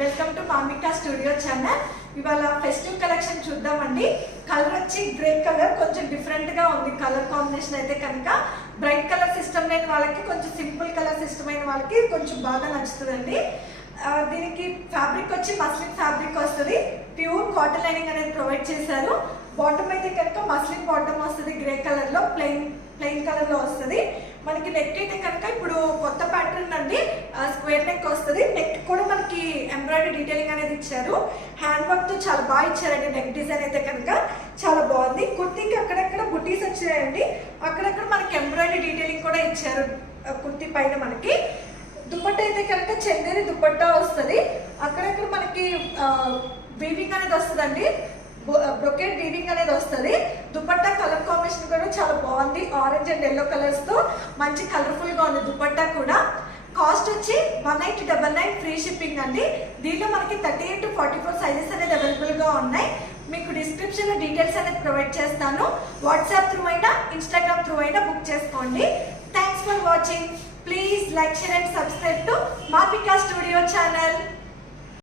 Welcome to Mamika studio channel. ఇవాళ festive collection చూద్దామండి. Colour వచ్చి గ్రే కలర్, కొంచెం డిఫరెంట్ గా ఉంది కలర్ కాంబినేషన్ అయితే కనుక. బ్రైట్ కలర్స్ ఇష్టం లేని వాళ్ళకి, కొంచెం సింపుల్ కలర్స్ ఇష్టమైన వాళ్ళకి కొంచెం బాగా నచ్చుతుందండి. దీనికి ఫ్యాబ్రిక్ వచ్చి మస్లిన్ ఫ్యాబ్రిక్ వస్తుంది. ప్యూర్ కాటన్ లైనింగ్ అనేది ప్రొవైడ్ చేశారు. బాటమ్ అయితే కనుక మస్లిన్ బాటమ్ వస్తుంది, గ్రే కలర్ లో ప్లెయిన్ కలర్ లో వస్తుంది. మనకి నెక్ అయితే కనుక ఇప్పుడు కొత్త ప్యాటర్న్ అండి, స్క్వేర్ నెక్ వస్తుంది. నెక్ కూడా మనకి ఎంబ్రాయిడరీ డీటెయిలింగ్ అనేది ఇచ్చారు. హ్యాండ్ వర్క్ తో చాలా బాగా ఇచ్చారండి. నెక్ డిజైన్ అయితే కనుక చాలా బాగుంది. కుర్తీకి అక్కడక్కడ బుటీస్ వచ్చాయండి, అక్కడక్కడ మనకి ఎంబ్రాయిడరీ డీటెయిలింగ్ కూడా ఇచ్చారు. కుర్తీ పైన మనకి దుపట్టా అయితే కనుక చందేరి దుపట్టా వస్తుంది. అక్కడక్కడ మనకి వీవింగ్ అనేది వస్తుందండి, బ్రొకెట్ వీవింగ్ అనేది వస్తుంది. దుపట్టా కలర్ కాంబినేషన్ కూడా చాలా బాగుంది. ఆరెంజ్ అండ్ ఎల్లో కలర్స్ తో మంచి కలర్ఫుల్ గా ఉంది దుపట్టా కూడా. కాస్ట్ వచ్చి 1899 ఫ్రీ షిప్పింగ్ అండి. దీంట్లో మనకి 38 to 44 సైజెస్ అనేది అవైలబుల్ గా ఉన్నాయి. మీకు డిస్క్రిప్షన్ లో డీటెయిల్స్ అనేది ప్రొవైడ్ చేస్తాను. వాట్సాప్ త్రూ అయినా ఇన్స్టాగ్రామ్ త్రూ అయినా బుక్ చేసుకోండి. Thanks for watching. Please like, share and subscribe to Mapika Studio channel.